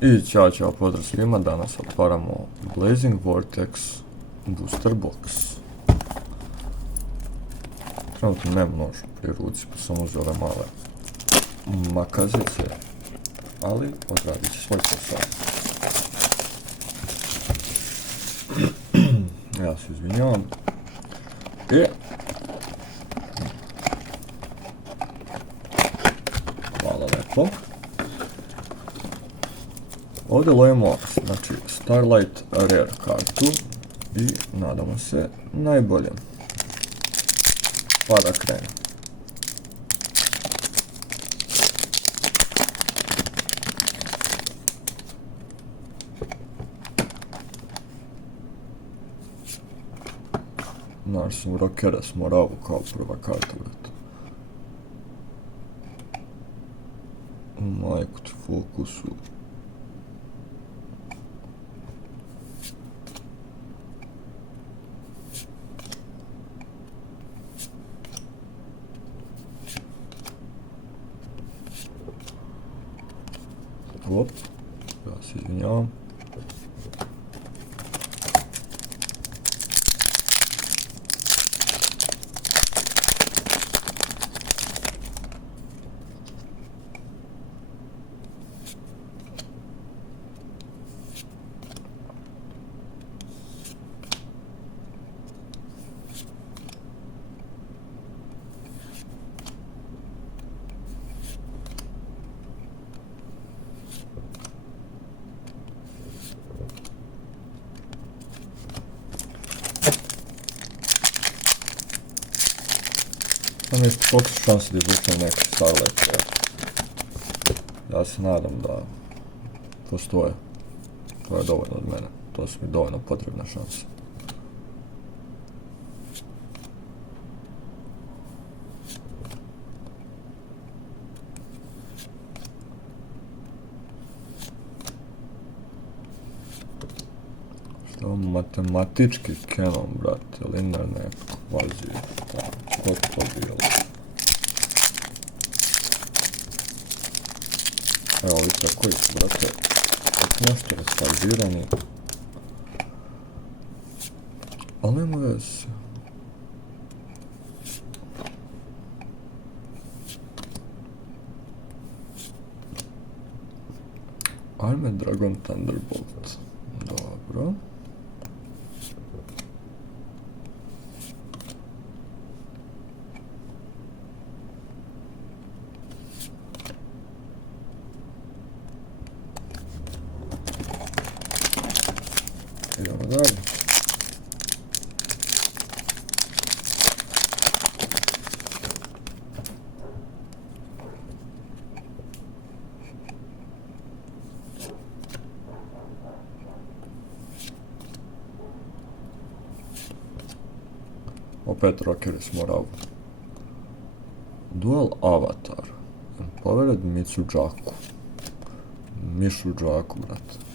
I ćao pozdrav svima, danas otvaramo Blazing Vortex Booster Box. Trenutno nemam nož pri ruci, pa sam uzeo ove male makazice, ali odradit će svoj posao. Ja se izvinjavam. Hvala lepo. Ovdje lovimo, znači, Starlight Rare kartu i nadamo se najboljem. Pa da krenemo. Naš sam Rockera s Moravu kao prva karta, vrata. Majku ti fokusu. Op, ja se izvinjavam. Sam je pokušao šanse da izvučem neki Starlight. Ja se nadam da postoje. To je dovoljno od mene. To su mi dovoljno potrebne šanse. Što matematički Canon, brate, linearne kvazije. Ko to bilo? Evo vidite koji su, brate, nešto restardirani. Ali nema veze. Armed Dragon Thunderbolt. Dobro. Idemo dalje. Opet Rocker s Moravu. Dual Avatar. Empowered Mitsujaku. Mishujaku, brate.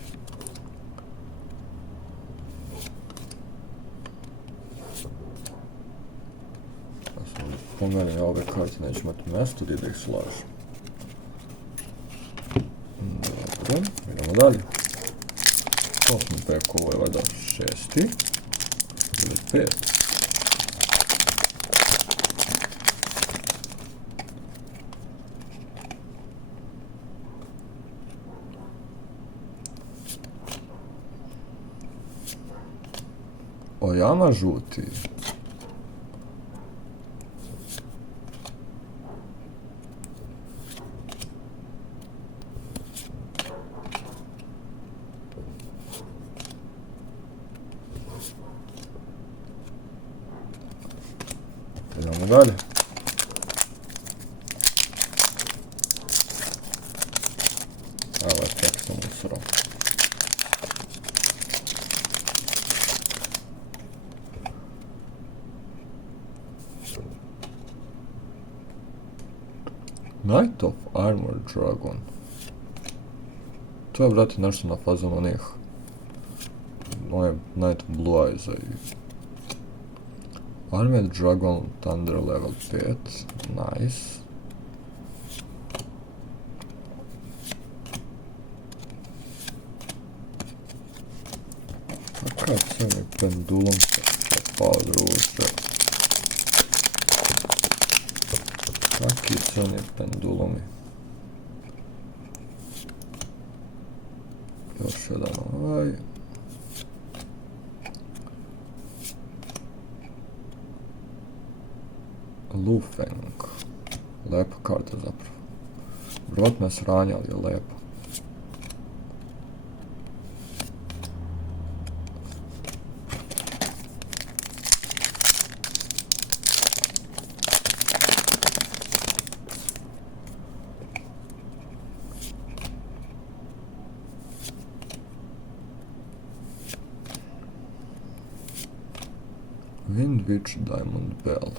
Po meni ove karte neće imati mjesto gdje da ih slažem. Dobro, idemo dalje. Osmi pek, ovo je valjda šesti. Ili pet. Oyama žuti. Idemo dalje. Evo je tek sam usro. Knight of Armor Dragon. To je, brate, nešto na fazonu onih. Moje Knight Blue Eyes-a i Armed Dragon Thunder level 5. Nice. Kad crni pendulum se pao druže. Kaki crni pendulumi. Još jedan ovaj. Lufeng. Lepa karta zapravo. Vrlo sranja, ali je lepa. Windwitch Diamond Bell.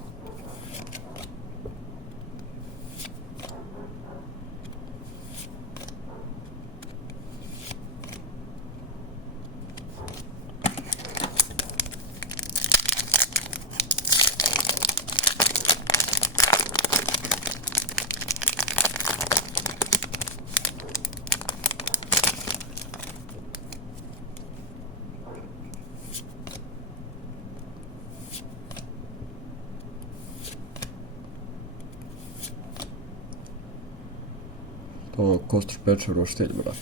To je Kostur Pečer roštilj, brate.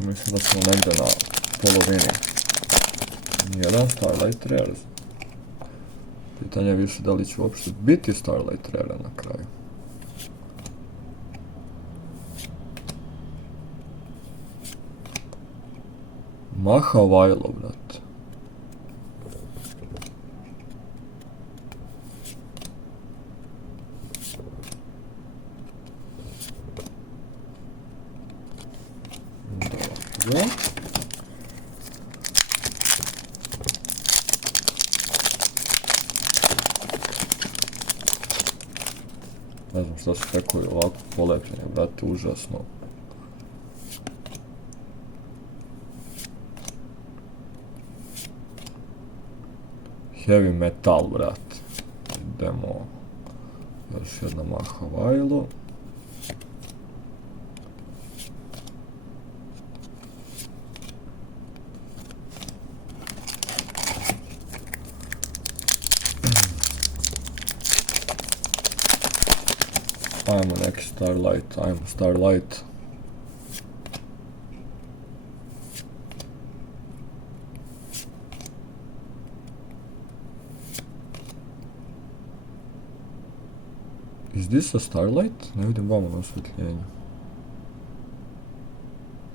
Mislim da smo negdje na polovini. Jedan Starlight Rare. Pitanje je više da li će uopšte biti Starlight Rare na kraju. Maha Vajlo, brate. Dobro. Ne znam šta su tekovi ovako polepljeni, brate, užasno. Heavy metal, brate. Idemo. Još jedna Maha Vajlo. Ajmo neki Starlight, ajmo Starlight. Is this a Starlight? Ne vidim vamo na osvjetljenju.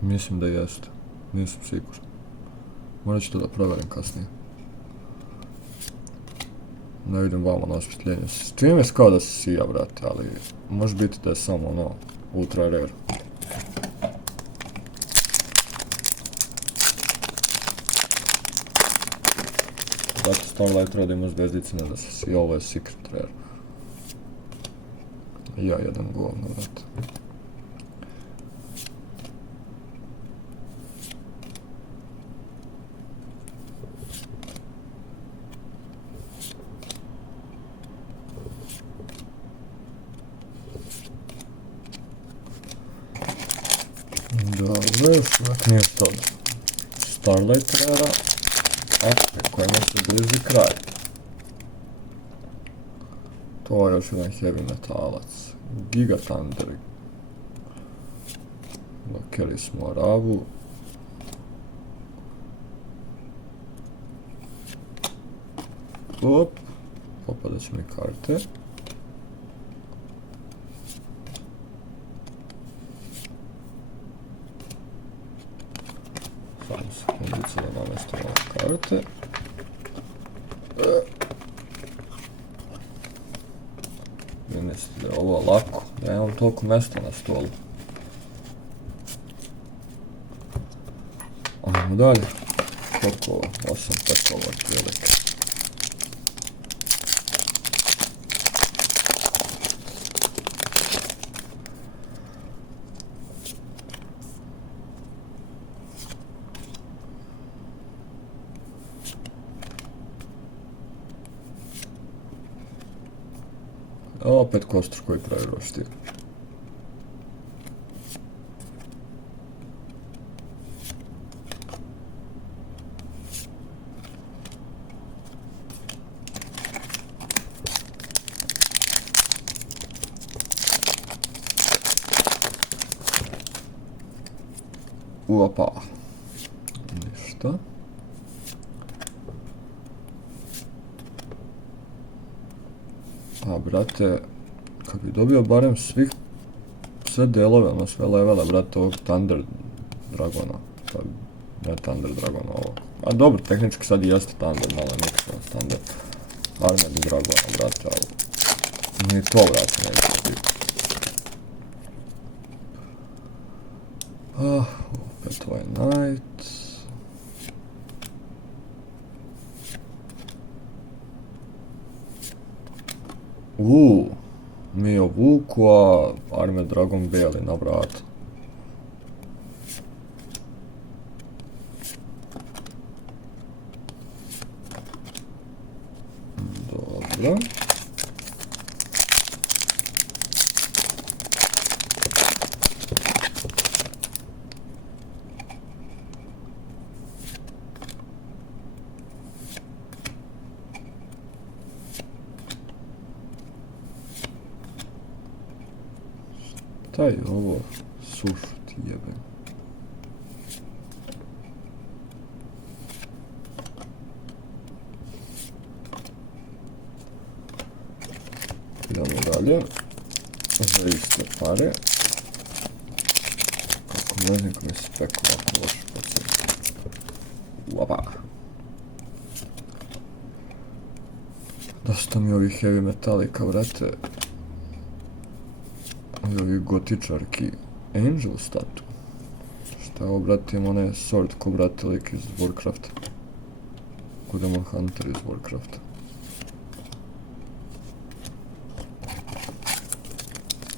Mislim da jeste. Nisam siguran. Morat ću to da provjerim kasnije. Ne vidim vamo na osvjetljenju. Čini mi se kao da se sija, brate, ali može biti da je samo ono ultra rare. Zato Starlight Rare ima zvezdice, ne da se sija, ovo je secret rare. Ja jedan govno, brate. Dobro, još uvijek nije to Starlight Rare, a kojima se bliži kraj. To je još jedan heavy metalac. Giga Thunder. Lokeli smo Arabu. Op, popadat će mi karte. Samo sekundicu da namestimo karte. Vi mislite da je ovo lako? Ja imam toliko mjesta na stolu. Ajmo dalje. Koliko ovo? 8 pekova otprilike. Opet kostur koji pravi roštilj. Opa. Ništa. A brate, kad bi dobio barem sve delove, ono sve levele, brate, ovog Thunder Dragona. Pa, ne Thunder Dragona, ovog. A dobro, tehnički sad i jeste Thunder, malo nikako Thunder Armored Dragona, brate, ali ni to, brate, neće biti. Opet ovaj Knight. Mi je ovuku, a Armored Dragon bijeli na vratu. Dobro. Šta je ovo sušt jebe? Idemo dalje. Za iste pare. Kako ne mi se spekula loš podsjeti. Uapa. Dosta mi ovih heavy metalika, vrate. I ovi gotičarki Angel statu. Šta je ovo, brate, ima onaj sword ko, brate, lik iz Warcrafta. Ko Demon Hunter iz Warcrafta.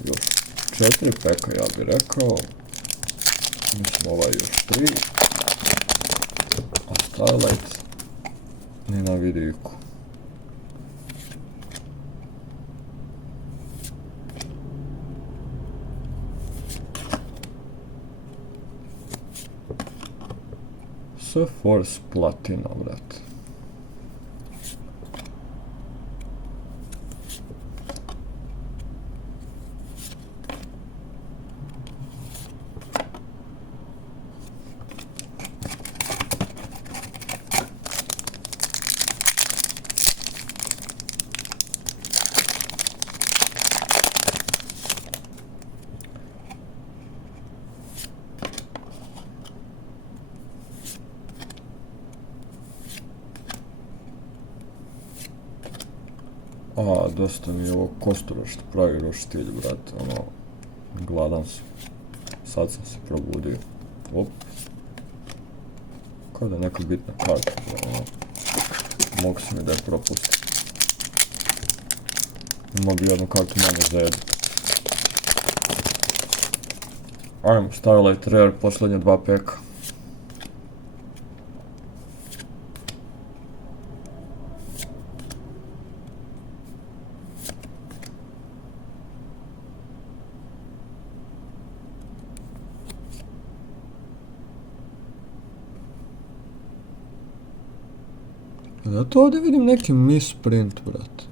Još 4 peka, ja bih rekao. Mislim, ovaj još 3. A Starlight ni na vidiku. Sve Force platina, brate. A, dosta mi je ovo kostura što pravi roštilj, brate, ono, gladan sam. Sad sam se probudio. Op. Kao da je neka bitna karta, ono, mogu se mi da je propustim. Imao bi jednu kartu manje za jednu. Ajmo, Starlight Rare, posljednje 2 peka. Zato ovdje vidim neki misprint, brate.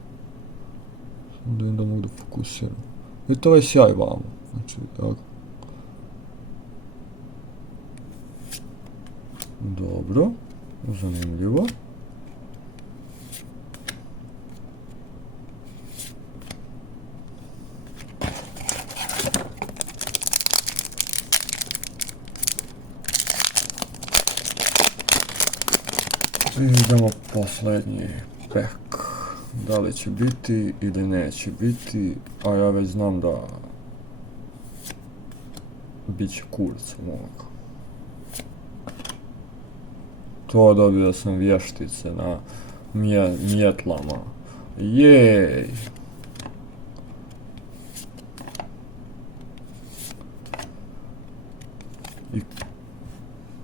Samo da vidim da mogu da fokusiram. Vidite ovaj sjaj vamo. Znači, evo ga. Dobro. Zanimljivo. I idemo posljednji pek. Da li će biti ili neće biti, a ja već znam da bit će kurac u moga. To dobio sam vještice na mjetlama. Jej! I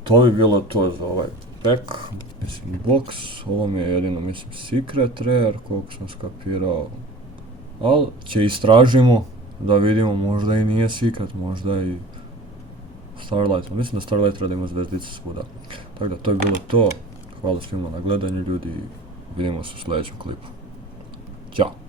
to bi bilo to za ovaj pek. Mislim, box, ovo mi je jedino, mislim, secret rare, koliko sam skapirao. ali će istražimo da vidimo, možda i nije Secret, možda i Starlight. Mislim da Starlight radi ima zvezdice svuda. Tako da to je bilo to. Hvala svima na gledanju ljudi i vidimo se u sljedećem klipu. Ćao!